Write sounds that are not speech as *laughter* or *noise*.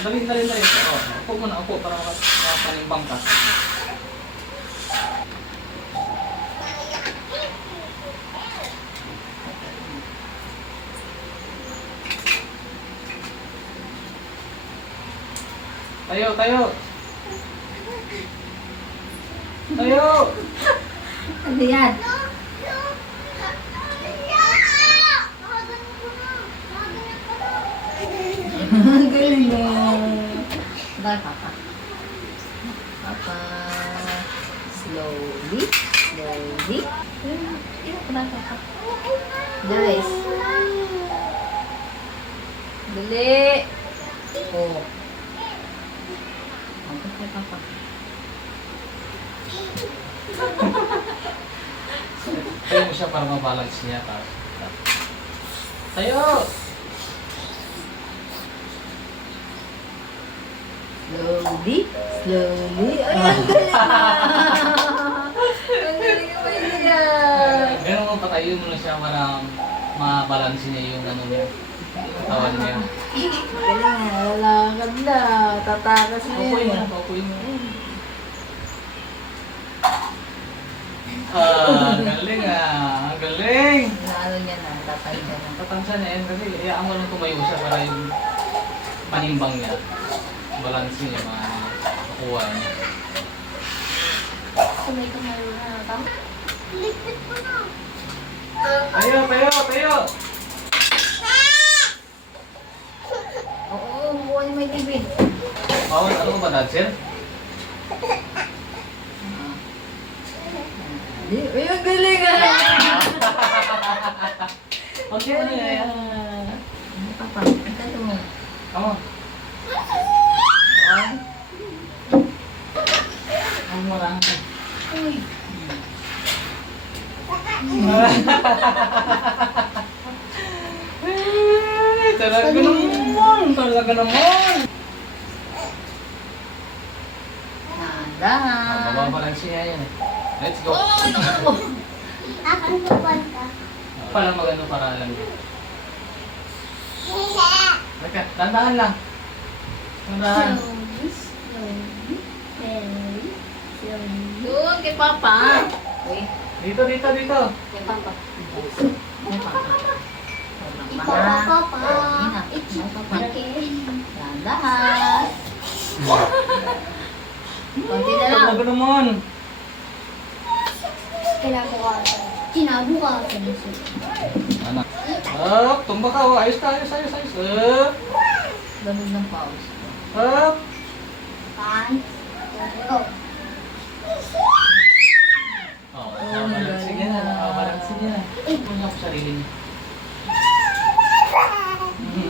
Dali, dali, dali. Oo, upo muna, upo para maka- makapanimbang ka. Tayo, tayo. Tayo. Ano yan? *laughs* Ang galing mo. Dahil papa. Papa. Slowly. Slowly. Na papa. Guys. Dali. Oh. Ang papa. Tayo mo siya para mabalance niya. Tapos, tayo. Slowly. Slowly. Ay, ang galing na. Ang galing naman niya. Ganun mo patayo mo na siya para mabalance niya yung ano niya. Katawan niya. Galing na. Lalakad na. Tatakas na Upuin mo, upuin mo. Ah, galing ah. Galing. Naano niya na. Tatay niya na. Tatansa niya yan kasi iyaan mo lang tumayo siya para yung panimbang niya. Balance niya, mga makuha niya. Sabay ko na na tao. Lipit ko na. Tayo, tayo, tayo! Oo, buwan niya may TV. Bawal, ano ba, dancer? Ay, ang galing ah! *laughs* Okay, ano yan? Ano papa? Ang talo mo. Come on. Ay. Ang marang. Uy. Ay, talaga naman! Talaga naman! Nada. Mababalansi niya yan. eh. Let's go. Oh, naku mo. Akan tupan ka. Para magano para lang. Teka, tandahan lang. Tandahan. Slowly, slowly, slowly, slowly. Doon kay papa. Dito, dito, dito. kay papa. Kay papa. Ikaw ako pa. Ichikin. Dandahan. Konti na lang. Naman. Kinabukasan. Kinabukasan. Anak. Up, tumba ka. oh. Ayos ka, ayos, ayos, ayos. Up, Lamig ng pause. up. One, go. 嗯。